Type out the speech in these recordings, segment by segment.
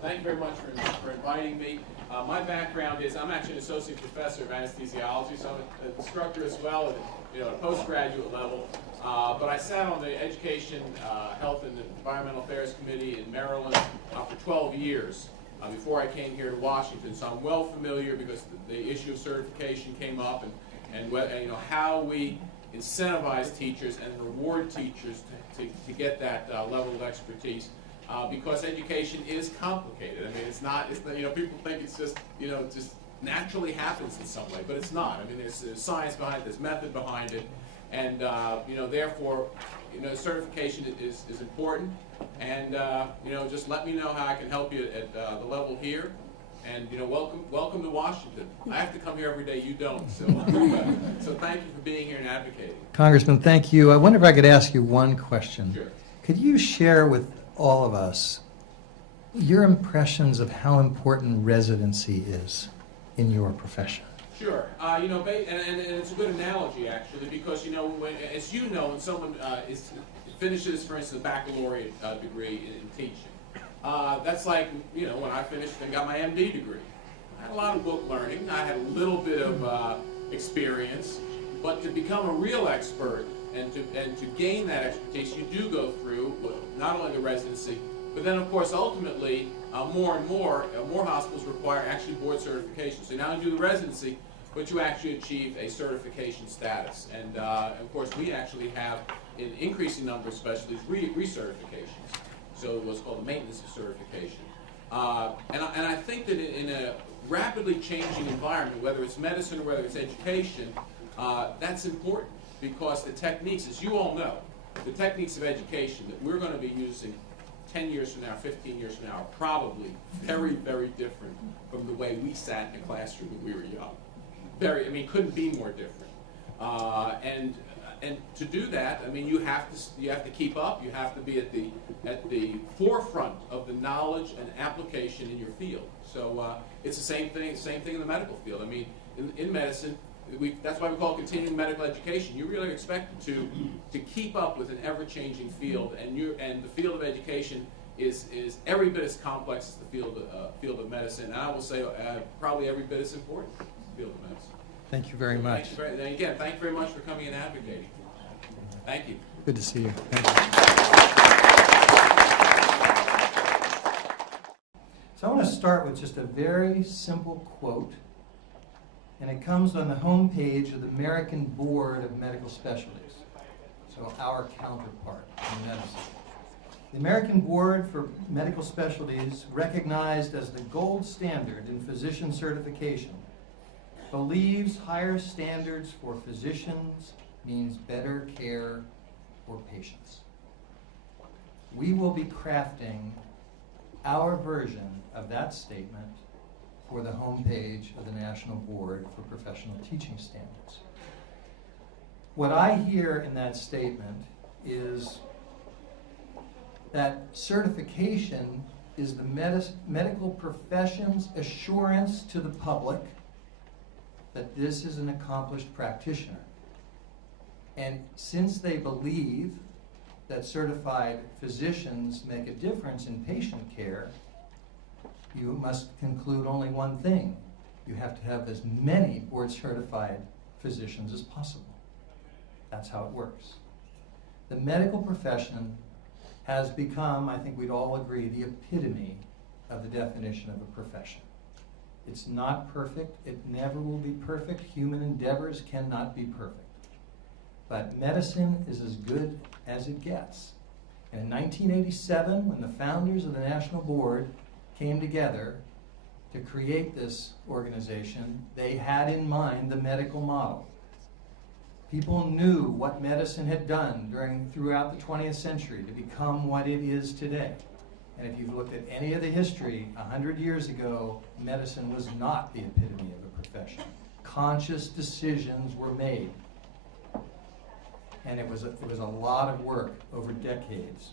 Thank you very much for inviting me. My background is I'm actually an associate professor of anesthesiology, so I'm an instructor as well at a postgraduate level. But I sat on the Education, Health, and Environmental Affairs Committee in Maryland for 12 years before I came here to Washington. So I'm well familiar because the issue of certification came up, and how we incentivize teachers and reward teachers to get that level of expertise. Because education is complicated. I mean, it's not, people think it's just, just naturally happens in some way, but it's not. I mean, there's science behind it, there's method behind it, and, therefore, certification is important, and, just let me know how I can help you at the level here, and, welcome to Washington. I have to come here every day, you don't, so, so thank you for being here and advocating. Congressman, thank you. I wonder if I could ask you one question. Sure. Could you share with all of us your impressions of how important residency is in your profession? Sure. And it's a good analogy, actually, because, when someone finishes, for instance, a baccalaureate degree in teaching, that's like, when I finished and got my MD degree. I had a lot of book learning. I had a little bit of experience, but to become a real expert and to gain that expertise, you do go through not only the residency, but then, of course, ultimately, more and more hospitals require actually board certification. So now you do the residency, but you actually achieve a certification status. And, of course, we actually have, in increasing number of specialties, recertifications. So what's called the maintenance of certification. And I think that in a rapidly changing environment, whether it's medicine or whether it's education, that's important. Because the techniques, as you all know, the techniques of education that we're going to be using 10 years from now, 15 years from now, are probably very, very different from the way we sat in a classroom when we were young. Couldn't be more different. And to do that, you have to keep up. You have to be at the forefront of the knowledge and application in your field. So it's the same thing in the medical field. In medicine. That's why we call it continuing medical education. You're really expected to keep up with an ever-changing field, and the field of education is every bit as complex as the field of medicine. And I will say probably every bit as important as the field of medicine. Thank you very much. And again, thank you very much for coming and advocating. Thank you. Good to see you. Thank you. So I want to start with just a very simple quote. And it comes on the homepage of the American Board of Medical Specialties, so our counterpart in medicine. The American Board for Medical Specialties, recognized as the gold standard in physician certification, believes higher standards for physicians means better care for patients. We will be crafting our version of that statement for the homepage of the National Board for Professional Teaching Standards. What I hear in that statement is that certification is the medical profession's assurance to the public that this is an accomplished practitioner. And since they believe that certified physicians make a difference in patient care, you must conclude only one thing. You have to have as many board-certified physicians as possible. That's how it works. The medical profession has become, I think we'd all agree, the epitome of the definition of a profession. It's not perfect. It never will be perfect. Human endeavors cannot be perfect. But medicine is as good as it gets. And in 1987, when the founders of the National Board came together to create this organization, they had in mind the medical model. People knew what medicine had done throughout the 20th century to become what it is today. And if you've looked at any of the history, 100 years ago, medicine was not the epitome of a profession. Conscious decisions were made. And it was a lot of work over decades.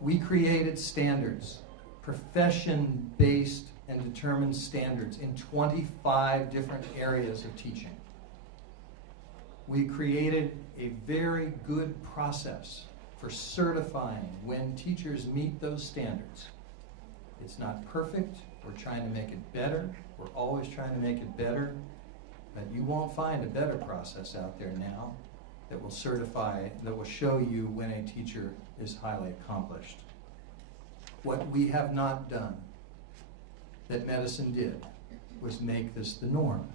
We created standards, profession-based and determined standards in 25 different areas of teaching. We created a very good process for certifying when teachers meet those standards. It's not perfect. We're trying to make it better. We're always trying to make it better. But you won't find a better process out there now that will certify, that will show you when a teacher is highly accomplished. What we have not done, that medicine did, was make this the norm,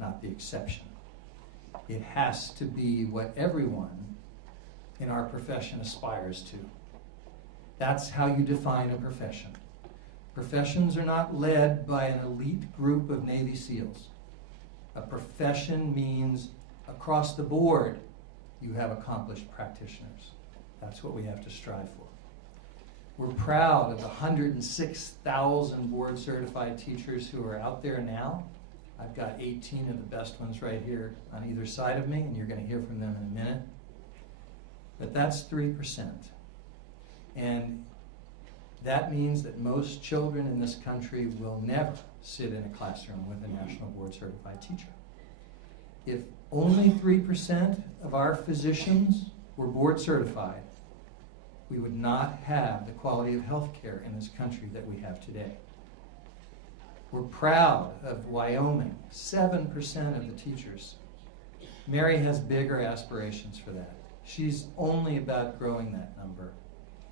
not the exception. It has to be what everyone in our profession aspires to. That's how you define a profession. Professions are not led by an elite group of Navy SEALs. A profession means across the board you have accomplished practitioners. That's what we have to strive for. We're proud of the 106,000 board certified teachers who are out there now. I've got 18 of the best ones right here on either side of me, and you're going to hear from them in a minute. But that's 3%. And that means that most children in this country will never sit in a classroom with a national board certified teacher. If only 3% of our physicians were board certified, we would not have the quality of health care in this country that we have today. We're proud of Wyoming, 7% of the teachers. Mary has bigger aspirations for that. She's only about growing that number.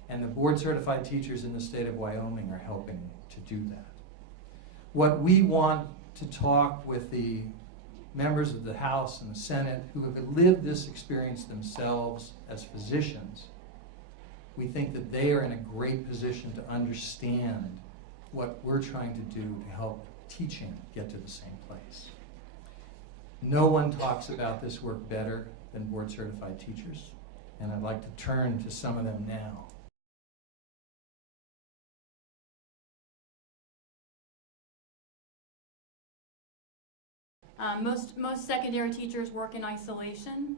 And the board certified teachers in the state of Wyoming are helping to do that. What we want to talk with the members of the House and the Senate who have lived this experience themselves as physicians, we think that they are in a great position to understand what we're trying to do to help teaching get to the same place. No one talks about this work better than board certified teachers, and I'd like to turn to some of them now. Most secondary teachers work in isolation,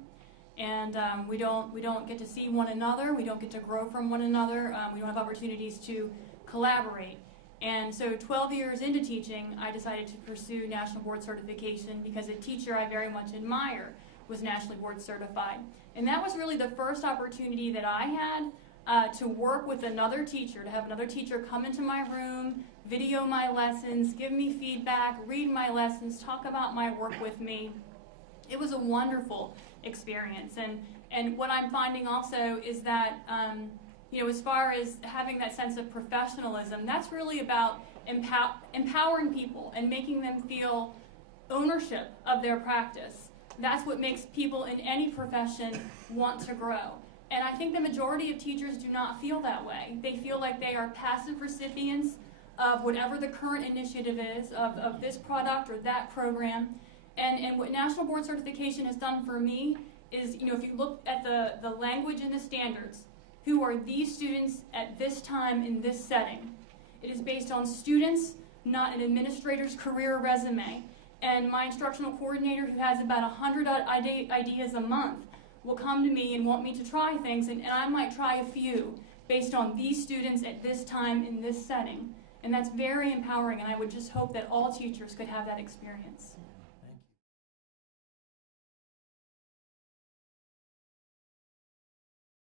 and we don't get to see one another. We don't get to grow from one another. We don't have opportunities to collaborate. And so 12 years into teaching, I decided to pursue national board certification because a teacher I very much admire was nationally board certified. And that was really the first opportunity that I had to work with another teacher, to have another teacher come into my room, video my lessons, give me feedback, read my lessons, talk about my work with me. It was a wonderful experience. And what I'm finding also is that, as far as having that sense of professionalism, that's really about empowering people and making them feel ownership of their practice. That's what makes people in any profession want to grow. And I think the majority of teachers do not feel that way. They feel like they are passive recipients of whatever the current initiative is, of this product or that program. And what National Board Certification has done for me is, if you look at the language and the standards, who are these students at this time in this setting? It is based on students, not an administrator's career resume. And my instructional coordinator, who has about 100 ideas a month, will come to me and want me to try things, and I might try a few based on these students at this time in this setting. And that's very empowering, and I would just hope that all teachers could have that experience.